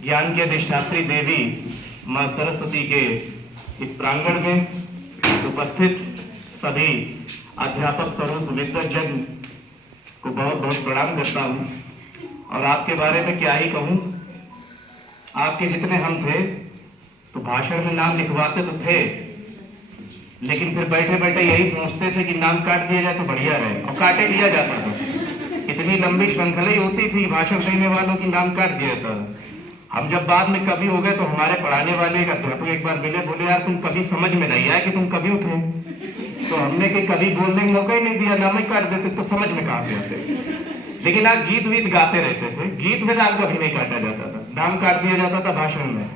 ज्ञान की अधिष्ठात्री देवी मां सरस्वती के इस प्रांगण में उपस्थित सभी अध्यापक स्वरूप विद्वज्जन को बहुत बहुत प्रणाम करता हूँ। और आपके बारे में क्या ही कहूँ, आपके जितने हम थे तो भाषण में नाम लिखवाते तो थे, लेकिन फिर बैठे बैठे यही सोचते थे कि नाम काट दिया जाए तो बढ़िया रहे, और काटे दिया जाता था। इतनी लंबी श्रृंखला ही होती थी भाषण देने वालों की, नाम काट दिया था। हम जब बाद में कवि हो गए तो हमारे पढ़ाने वाले एक अध्यापक एक बार मिले, बोले यार तुम कभी समझ में नहीं आया कि तुम कवि थे। तो हमने कि कभी बोलने का मौका ही नहीं दिया, नाम ही काट देते तो समझ में कहाँ से आते। लेकिन आप गीत वीत गाते रहते थे, गीत में नाम कभी नहीं काटा जाता था, नाम काट दिया जाता था भाषण में।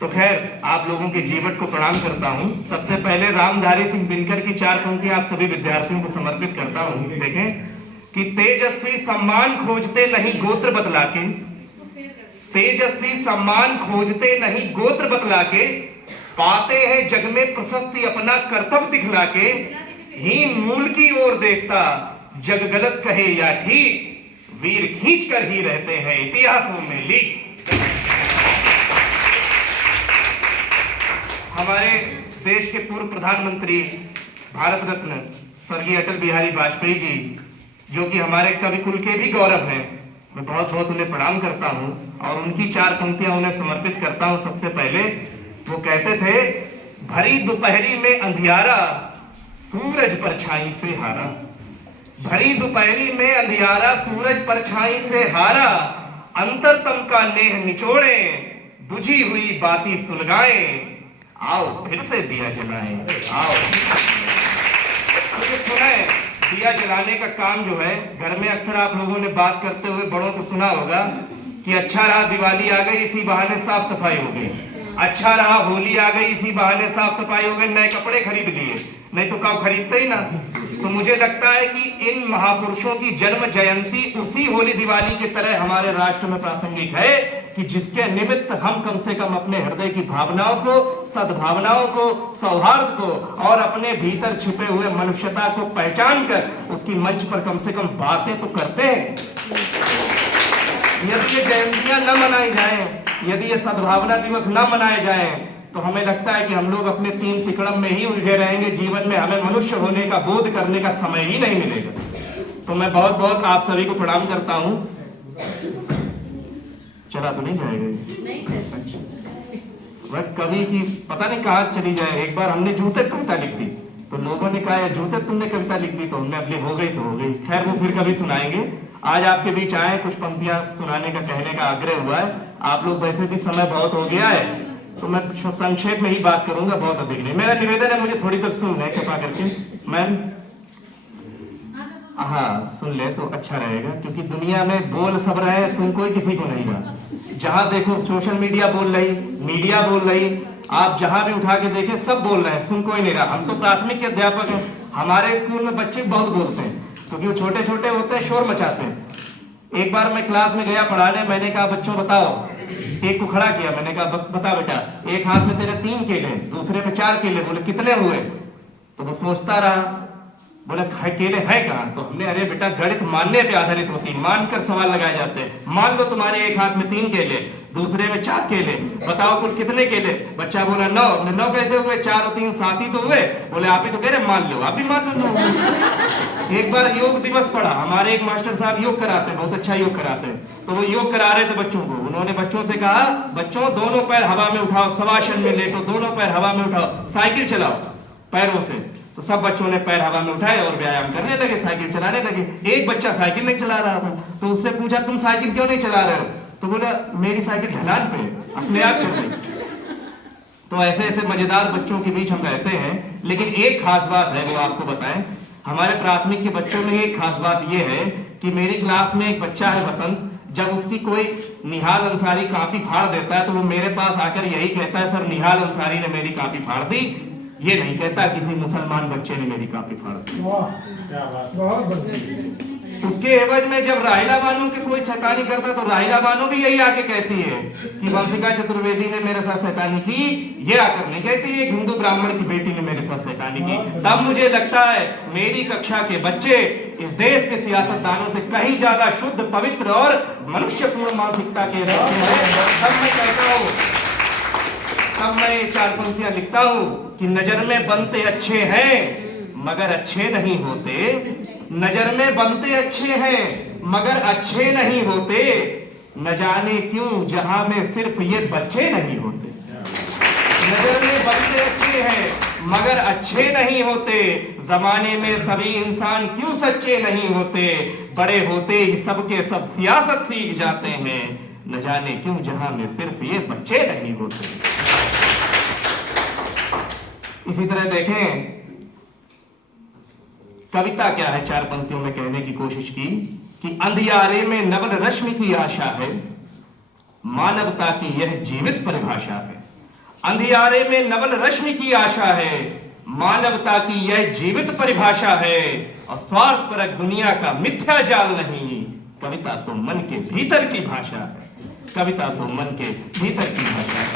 तो खैर आप लोगों के जीवन को प्रणाम करता हूँ। सबसे पहले रामधारी सिंह दिनकर की 4 पंक्तियां आप सभी विद्यार्थियों को समर्पित करता हूँ। देखें कि तेजस्वी सम्मान खोजते नहीं गोत्र बतला के, तेजस्वी सम्मान खोजते नहीं गोत्र बतला के, पाते हैं जग में प्रशस्ति अपना कर्तव्य दिखला के, हीन मूल की ओर देखता जग गलत कहे या ठीक, वीर खींच कर ही रहते हैं इतिहासों में लिख। हमारे देश के पूर्व प्रधानमंत्री भारत रत्न स्वर्गीय अटल बिहारी वाजपेयी जी, जो कि हमारे कवि कुल के भी गौरव हैं, मैं बहुत बहुत उन्हें प्रणाम करता हूं और उनकी 4 पंक्तियां उन्हें समर्पित करता हूं। सबसे पहले वो कहते थे, भरी दोपहरी में अंधियारा सूरज परछाई से हारा, भरी दोपहरी में अंधियारा सूरज परछाई से हारा, अंतरतम का नेह निचोड़े बुझी हुई बाती सुलगाए, आओ फिर से दिया जलाएं, आओ। तो ये सुना है, दिया जलाने का काम जो है घर में अक्सर आप लोगों ने बात करते हुए बड़ों को सुना होगा कि अच्छा रहा दिवाली आ गई इसी बहाने साफ सफाई हो गई, अच्छा रहा होली आ गई इसी बहाने साफ सफाई हो गई, नए कपड़े खरीद लिए, नहीं तो कब खरीदते ही ना। तो मुझे लगता है कि इन महापुरुषों की जन्म जयंती उसी होली दिवाली की तरह हमारे राष्ट्र में प्रासंगिक है कि जिसके निमित्त हम कम से कम अपने हृदय की भावनाओं को, सद्भावनाओं को, सौहार्द को और अपने भीतर छिपे हुए मनुष्यता को पहचान कर उसकी मंच पर कम से कम बातें तो करते हैं। यदि ये जयंतियां न मनाई जाएं, यदि ये सद्भावना दिवस न मनाए जाएं, तो हमें लगता है कि हम लोग अपने 3 तिकड़म में ही उलझे रहेंगे, जीवन में हमें मनुष्य होने का बोध करने का समय ही नहीं मिलेगा। तो मैं बहुत बहुत आप सभी को प्रणाम करता हूं। चला तो नहीं जाएगा? नहीं सर। वह कवि की पता नहीं कहाँ चली जाए। एक बार हमने जूते कविता लिख दी तो लोगों ने कहा जूते तुमने कविता लिख दी, तो हमने अपनी हो गई तो हो गई। खैर वो फिर कभी सुनाएंगे। आज आपके बीच आए, कुछ पंक्तियां सुनाने का कहने का आग्रह हुआ है। आप लोग वैसे भी समय बहुत हो गया है तो मैं संक्षेप में ही बात करूंगा, बहुत अधिक नहीं। मेरा निवेदन है, मुझे थोड़ी देर सुन ले कृपा करके। मैम हाँ सुन ले तो अच्छा रहेगा, क्योंकि दुनिया में बोल सब रहे, सुन कोई किसी को नहीं रहा। जहां देखो सोशल मीडिया बोल रही, मीडिया बोल रही, आप जहां भी उठा के देखें सब बोल रहे हैं, सुन कोई नहीं रहा। हम तो प्राथमिक के अध्यापक हैं, हमारे स्कूल में बच्चे बहुत बोलते हैं क्योंकि वो छोटे छोटे होते हैं, शोर मचाते हैं। एक बार मैं क्लास में गया पढ़ाने, मैंने कहा बच्चों बताओ, एक को खड़ा किया, मैंने कहा बता बेटा, एक हाथ में तेरे 3 केले, दूसरे में 4 केले, बोले कितने हुए? तो वो सोचता रहा, बोले केले हैं कहाँ? तो हमने अरे बेटा गणित मानने पे आधारित होती, मानकर सवाल लगाए जाते हैं। मान लो तुम्हारे एक हाथ में 3 केले, दूसरे में 4 केले, बताओ कुल कितने केले? बच्चा बोला 9। 9 कैसे हुए? 4 और 3 7 ही तो हुए। बोले आप ही तो कह रहे मान लो, आप भी मान लो 9। एक बार योग दिवस पढ़ा, हमारे एक मास्टर साहब योग कराते हैं, बहुत अच्छा योग कराते हैं, तो वो योग करा रहे थे बच्चों को। उन्होंने बच्चों से कहा, बच्चों दोनों पैर हवा में उठाओ, शवासन में लेटो, दोनों पैर हवा में उठाओ, साइकिल चलाओ पैरों से। तो सब बच्चों ने पैर हवा में उठाए और व्यायाम करने लगे, साइकिल चलाने लगे। एक बच्चा साइकिल नहीं चला रहा था, तो उससे पूछा तुम साइकिल क्यों नहीं चला रहे हो? तो बोला मेरी साइकिल ढलान पे अपने आप चल रही। तो ऐसे ऐसे मजेदार बच्चों के बीच हम रहते हैं। लेकिन एक खास बात है, वो आपको बताएं, हमारे प्राथमिक के बच्चों में एक खास बात यह है कि मेरी क्लास में एक बच्चा है बसंत, जब उसकी कोई निहाल अंसारी कॉपी फाड़ देता है तो वो मेरे पास आकर यही कहता है, सर निहाल अंसारी ने मेरी कॉपी फाड़ दी। ये नहीं कहता किसी मुसलमान बच्चे ने मेरी कॉपी फाड़ दी। उसके एवज में जब राहिला बानो के कोई शैतानी करता तो राहिला बानो भी यही आके कहती है कि वंशिका चतुर्वेदी ने मेरे साथ शैतानी की, ये आकर नहीं कहती है हिंदू ब्राह्मण की बेटी ने मेरे साथ शैतानी की। तब मुझे लगता है मेरी कक्षा के बच्चे इस देश के सियासतदानों से कहीं ज्यादा शुद्ध, पवित्र और मनुष्यपूर्ण मानसिकता के रखते हैं। तब मैं कहता हूँ, तब मैं ये 4 पंक्तियां लिखता हूं कि नजर में बनते अच्छे हैं मगर अच्छे नहीं होते, नजर में बनते अच्छे हैं मगर अच्छे नहीं होते, न जाने क्यों जहां में सिर्फ ये बच्चे नहीं होते। नजर में बनते अच्छे हैं मगर अच्छे नहीं होते, जमाने में सभी इंसान क्यों सच्चे नहीं होते, बड़े होते ही सबके सब सियासत सीख जाते हैं, न जाने क्यों जहां में सिर्फ ये बच्चे नहीं होते। इसी तरह देखें कविता क्या है, 4 पंक्तियों में कहने की कोशिश की कि अंधियारे में नवल रश्मि की आशा है, मानवता की यह जीवित परिभाषा है। अंधियारे में नवल रश्मि की आशा है, मानवता की यह जीवित परिभाषा है, और स्वार्थपरक दुनिया का मिथ्या जाल नहीं, कविता तो मन के भीतर की भाषा है, कविता तो मन के भीतर की भाषा है।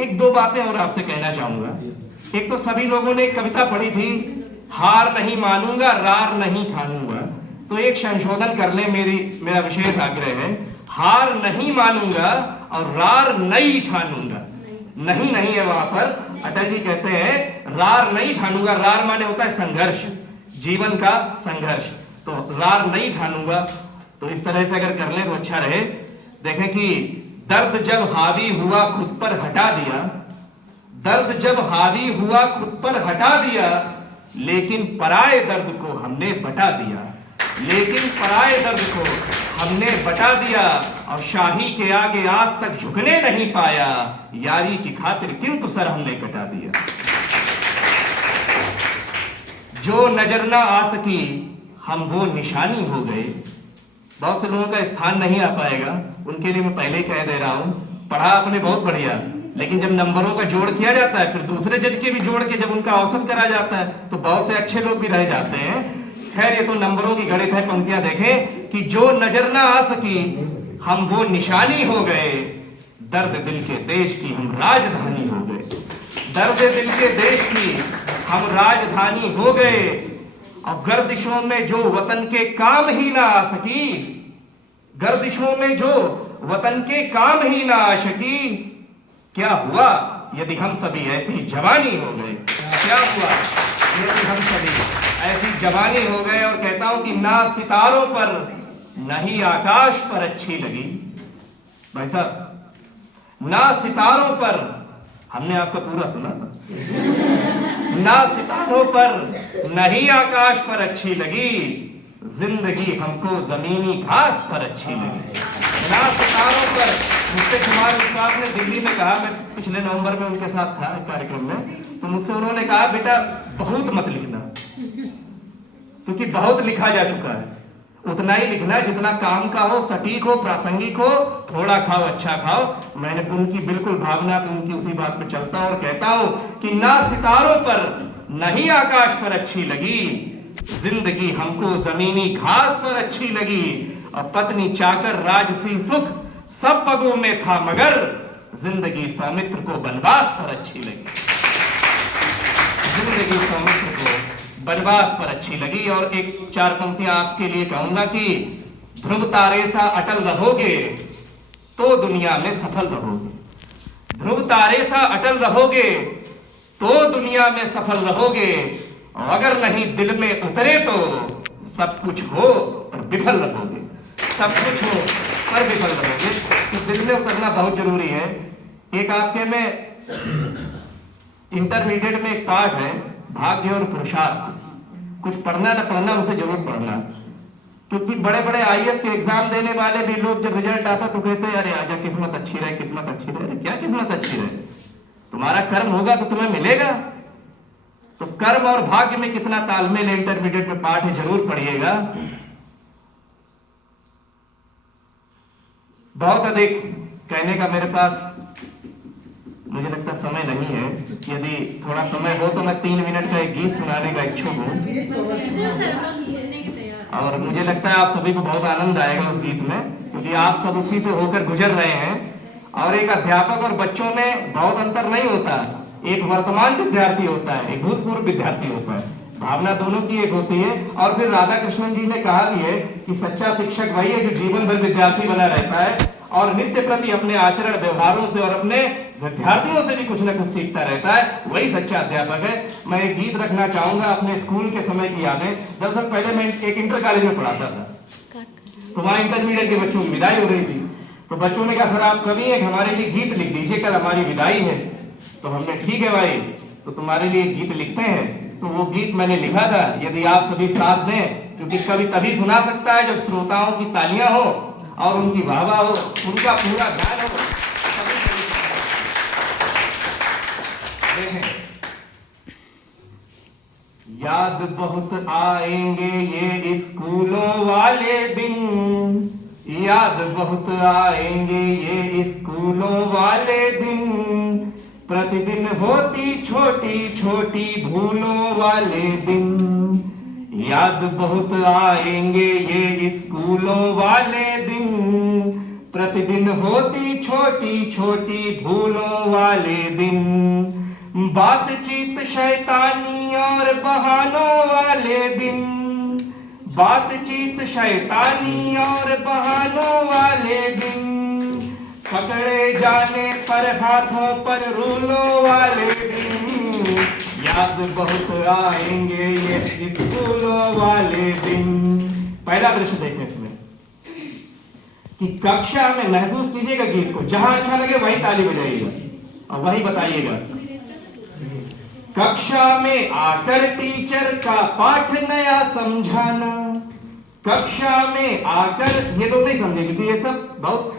1-2 बातें और आपसे कहना चाहूंगा। एक तो सभी लोगों ने कविता पढ़ी थी, हार नहीं मानूंगा रार नहीं ठानूंगा, तो एक संशोधन कर ले, मेरा विशेष आग्रह है, हार नहीं मानूंगा और रार नहीं ठानूंगा। नहीं नहीं है वहां पर, अटल जी कहते हैं रार नहीं ठानूंगा, रार माने होता है संघर्ष, जीवन का संघर्ष, तो रार नहीं ठानूंगा। तो इस तरह से अगर कर ले तो अच्छा रहे। देखें कि दर्द जब हावी हुआ खुद पर हटा दिया, दर्द जब हावी हुआ खुद पर हटा दिया, लेकिन पराये दर्द को हमने बटा दिया, लेकिन पराये दर्द को हमने बटा दिया, और शाही के आगे आज तक झुकने नहीं पाया, यारी की खातिर किंतु सर हमने कटा दिया। जो नजर ना आ सकी हम वो निशानी हो गए। बहुत से लोगों का स्थान नहीं आ पाएगा, उनके लिए मैं पहले ही कह दे रहा हूं, पढ़ा आपने बहुत बढ़िया, लेकिन जब नंबरों का जोड़ किया जाता है, फिर दूसरे जज के भी जोड़ के जब उनका औसत करा जाता है, तो बहुत से अच्छे लोग भी रह जाते हैं। खैर ये तो नंबरों की गणित है। पंक्तियां देखें कि जो नजर ना आ सकी हम वो निशानी हो गए, दर्द दिल के देश की हम राजधानी हो गए, दर्द दिल के देश की हम राजधानी हो गए, और गर्दिशों में जो वतन के काम ही ना आ सकी, गर्दिशों में जो वतन के काम ही ना आ सकी, क्या हुआ यदि हम सभी ऐसी जवानी हो गए, क्या हुआ यदि हम सभी ऐसी जवानी हो गए। और कहता हूं कि ना सितारों पर न ही आकाश पर अच्छी लगी, भाई साहब, ना सितारों पर, हमने आपका पूरा सुना था, ना सितारों पर न ही आकाश पर अच्छी लगी, जिंदगी हमको जमीनी घास पर अच्छी लगी। ना सितारों पर, मुझसे कुमार साहब ने दिल्ली में कहा, मैं पिछले नवंबर में उनके साथ था कार्यक्रम में, तो मुझसे उन्होंने कहा बेटा बहुत मत लिखना, क्योंकि बहुत लिखा जा चुका है, उतना ही लिखना जितना काम का हो, सटीक हो, प्रासंगिक हो, थोड़ा खाओ अच्छा खाओ। मैंने उनकी बिल्कुल भावना पे, उनकी उसी बात पे चलता हूं और कहता हूं कि ना सितारों पर न ही आकाश पर अच्छी लगी, जिंदगी हमको जमीनी घास पर अच्छी लगी, और पत्नी चाकर राजसी सुख सब पगों में था, मगर जिंदगी सौमित्र को वनवास पर अच्छी लगी, जिंदगी सौमित्र को वनवास पर अच्छी लगी। और एक 4 पंक्तियां आपके लिए कहूंगा कि ध्रुव तारे सा अटल रहोगे तो दुनिया में सफल रहोगे, ध्रुव तारे सा अटल रहोगे तो दुनिया में सफल रहोगे, और अगर नहीं दिल में उतरे तो सब कुछ हो पर विफल रहोगे, सब कुछ हो पर विफल रहोगे। तो दिल में उतरना बहुत जरूरी है। एक आपके में इंटरमीडिएट में एक पार्ट है भाग्य और पुरुषार्थ, कुछ पढ़ना ना पढ़ना उसे जरूर पढ़ना, क्योंकि बड़े बड़े आईएएस के एग्जाम देने वाले भी लोग जब रिजल्ट आता तो कहते हैं अरे आजा किस्मत अच्छी रहे, किस्मत अच्छी रहे। क्या किस्मत अच्छी रहे, तुम्हारा कर्म होगा तो तुम्हें मिलेगा। तो कर्म और भाग्य में कितना तालमेल इंटरमीडिएट में पाठ है, जरूर पढ़िएगा। बहुत अधिक कहने का मेरे पास मुझे लगता समय नहीं है। यदि थोड़ा समय हो तो मैं 3 मिनट का एक गीत सुनाने का इच्छुक हूँ, और मुझे लगता है आप सभी को बहुत आनंद आएगा उस गीत में, क्योंकि आप सब उसी से होकर गुजर रहे हैं। और एक अध्यापक और बच्चों में बहुत अंतर नहीं होता, एक वर्तमान विद्यार्थी होता है, एक भूतपूर्व विद्यार्थी होता है, भावना दोनों की एक होती है। और फिर राधा कृष्णन जी ने कहा भी है कि सच्चा शिक्षक वही है जो जीवन भर विद्यार्थी बना रहता है और नित्य प्रति अपने आचरण व्यवहारों से और अपने विद्यार्थियों से भी कुछ न कुछ सीखता रहता है, वही सच्चा अध्यापक है। मैं एक गीत रखना चाहूंगा अपने स्कूल के समय की यादें। दरअसल पहले मैं एक इंटर कॉलेज में पढ़ाता था, तो वहाँ इंटरमीडिएट के बच्चों की विदाई हो रही थी, तो बच्चों ने कहा सर आप कवि हैं, हमारे लिए गीत लिख दीजिए, कल हमारी विदाई है। तो हमने ठीक है भाई, तो तुम्हारे लिए गीत लिखते हैं। तो वो गीत मैंने लिखा था, यदि आप सभी साथ दें, क्योंकि कवि तभी सुना सकता है जब श्रोताओं की तालियां हो और उनकी वाहवा हो, उनका पूरा ध्यान हो। देखें, याद बहुत आएंगे ये स्कूलों वाले दिन, याद बहुत आएंगे ये स्कूलों वाले दिन, प्रतिदिन होती छोटी छोटी भूलों वाले दिन। याद बहुत आएंगे ये स्कूलों वाले दिन, प्रतिदिन होती छोटी छोटी भूलों वाले दिन। बातचीत शैतानी और बहानों वाले दिन, बातचीत शैतानी और बहानों वाले दिन, पकड़े जाने पर हाथों पर रूलों वाले दिन। याद बहुत आएंगे ये स्कूलों वाले दिन। पहला दृश्य देखें इसमें कि कक्षा में महसूस कीजिएगा गीत को, जहां अच्छा लगे वहीं ताली बजाइएगा और वहीं बताइएगा। कक्षा में आकर टीचर का पाठ नया समझाना, कक्षा में आकर, ये लोग नहीं समझेंगे क्योंकि ये सब बहुत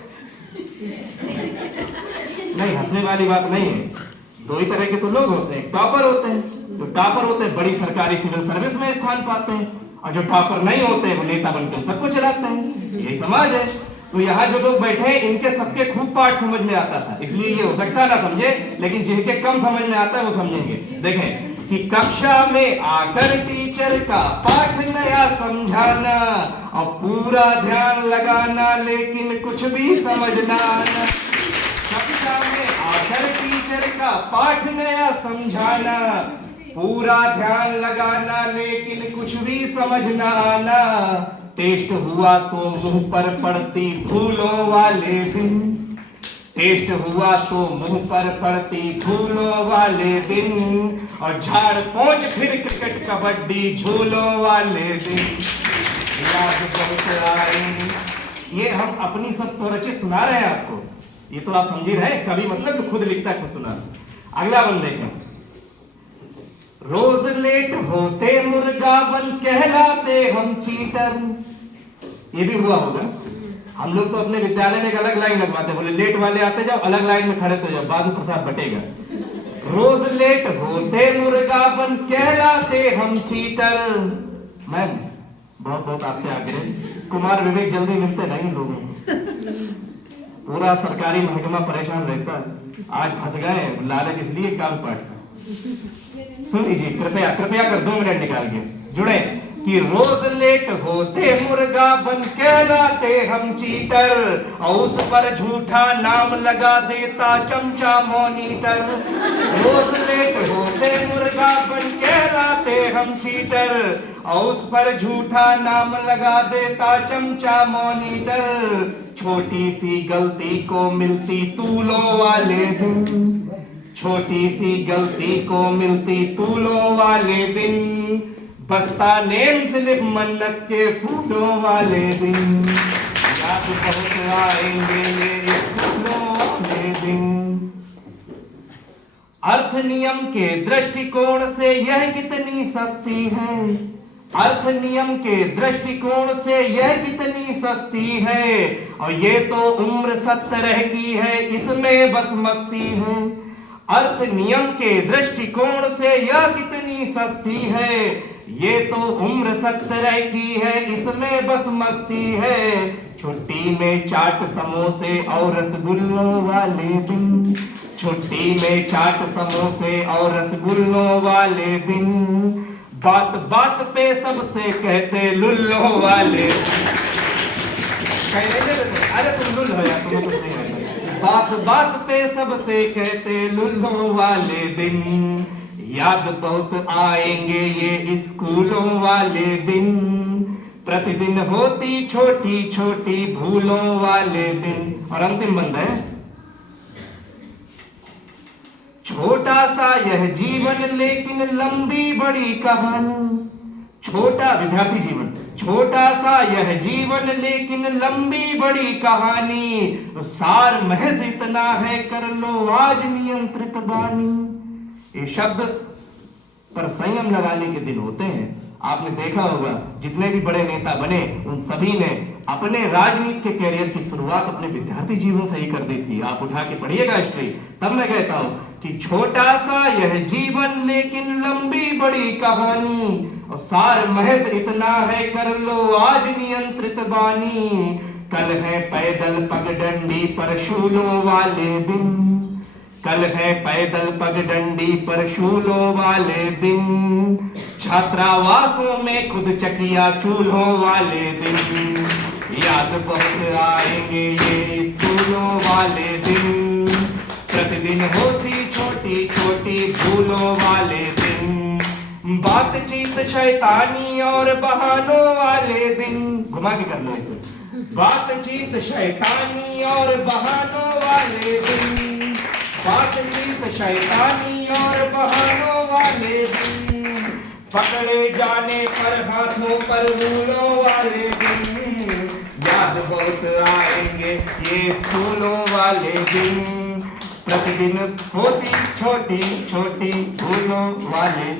नहीं, हंसने वाली बात नहीं है। दो ही तरह के तो लोग होते हैं, टॉपर होते हैं, जो टॉपर होते हैं बड़ी सरकारी सिविल सर्विस में स्थान पाते हैं, और जो टॉपर नहीं होते हैं वो नेता बनकर सबको चलाते हैं। यही समाज है। तो यहाँ जो लोग बैठे हैं इनके सबके खूब पाठ समझ में आता था, इसलिए ये हो सकता ना समझे, लेकिन जिनके कम समझ में आता है वो समझेंगे। देखें कि कक्षा में आकर टीचर का पाठ नया समझाना और पूरा ध्यान लगाना, लेकिन कुछ भी समझना आना। कक्षा में आकर टीचर का पाठ नया समझाना, पूरा ध्यान लगाना, लेकिन कुछ भी समझ न आना। टेस्ट हुआ तो मुंह पर पड़ती धूलों वाले दिन, टेस्ट हुआ तो मुंह पर पड़ती धूलों वाले दिन, और झाड़ पोंछ फिर क्रिकेट कबड्डी झूलों वाले दिन। याद बहुत आएंगे। ये हम अपनी सब स्वरचित सुना रहे हैं आपको, ये तो आप समझ ही रहे हैं, कवि मतलब जो खुद लिखता है खुद सुना। अगला बन देखें, रोज लेट होते मुर्गा बन कहलाते हम चीटर। ये भी हुआ होगा, हम लोग तो अपने विद्यालय में एक अलग लाइन लगवाते, बोले लेट वाले आते जाओ, अलग लाइन में खड़े तो जाओ, बाद में प्रसाद बटेगा। रोज लेट होते मुर्गा बन कहलाते हम चीटर। मैं बहुत बहुत आपसे आग्रह, कुमार विवेक जल्दी मिलते नहीं लोगों को, पूरा सरकारी महकमा परेशान रहता है। आज फंस गए लालच इसलिए काल पाठ। सुन लीजिए कृपया, कृपया कर 2 मिनट निकाल के जुड़े कि रोज लेट होते मुर्गा बन कहलाते हम चीटर, और उस पर झूठा नाम लगा देता चमचा मॉनिटर। रोज लेट होते मुर्गा बन कहलाते हम चीटर, और उस पर झूठा नाम लगा देता चमचा मॉनिटर। छोटी सी गलती को मिलती तूलों वाले दिन, छोटी सी गलती को मिलती तूलों वाले दिन, बस्ता नेम स्लिप मन्नत के फूलों वाले दिन। याद बहुत आएंगे ये फूलों वाले दिन। अर्थ नियम के दृष्टिकोण से यह कितनी सस्ती है, अर्थ नियम के दृष्टिकोण से यह कितनी सस्ती है, और ये तो उम्र 17 की है इसमें बस मस्ती है। अर्थ नियम के दृष्टिकोण से यह कितनी सस्ती है, ये तो उम्र 17 की है इसमें बस मस्ती है। छुट्टी में चाट समोसे और रसगुल्लों वाले दिन, छुट्टी में चाट समोसे और रसगुल्लों वाले दिन, बात बात पे सबसे कहते लुल्लों वाले। अरे तुम लुल हो यार, तुम्हें कुछ नहीं आता। बात बात पे सबसे कहते लुल्लों वाले दिन, याद बहुत आएंगे ये स्कूलों वाले दिन, प्रतिदिन होती छोटी छोटी भूलों वाले दिन। और अंतिम बंद है, छोटा सा यह जीवन लेकिन लंबी बड़ी कहानी, छोटा विद्यार्थी जीवन, छोटा सा यह जीवन लेकिन लंबी बड़ी कहानी, सार महज इतना है कर लो आज नियंत्रित बानी। ये शब्द पर संयम लगाने के दिन होते हैं। आपने देखा होगा जितने भी बड़े नेता बने उन सभी ने अपने राजनीति के कैरियर की शुरुआत अपने विद्यार्थी जीवन से ही कर दी थी। आप उठा के पढ़िएगा हिस्ट्री, तब मैं कहता हूं कि छोटा सा यह जीवन लेकिन लंबी बड़ी कहानी, और सार महज इतना है कर लो आज नियंत्रित बानी। कल है पैदल पगडंडी पर शूलों वाले दिन, कल है पैदल पगडंडी पर शूलों वाले दिन, छात्रावासों में खुद चकिया चूल्हों वाले दिन, याद बहुत आएंगे ये स्कूलों वाले दिन, प्रतिदिन होती छोटी छोटी भूलों वाले दिन, बातचीत शैतानी और बहानों वाले दिन। घुमा के कर लो इसे, बातचीत शैतानी और बहानों वाले दिन, बातचीत शैतानी और बहानों वाले दिन, पकड़े जाने पर हाथों पर रूलों वाले दिन, याद बहुत आएंगे ये स्कूलों वाले दिन, प्रतिदिन होती छोटी छोटी भूलों वाले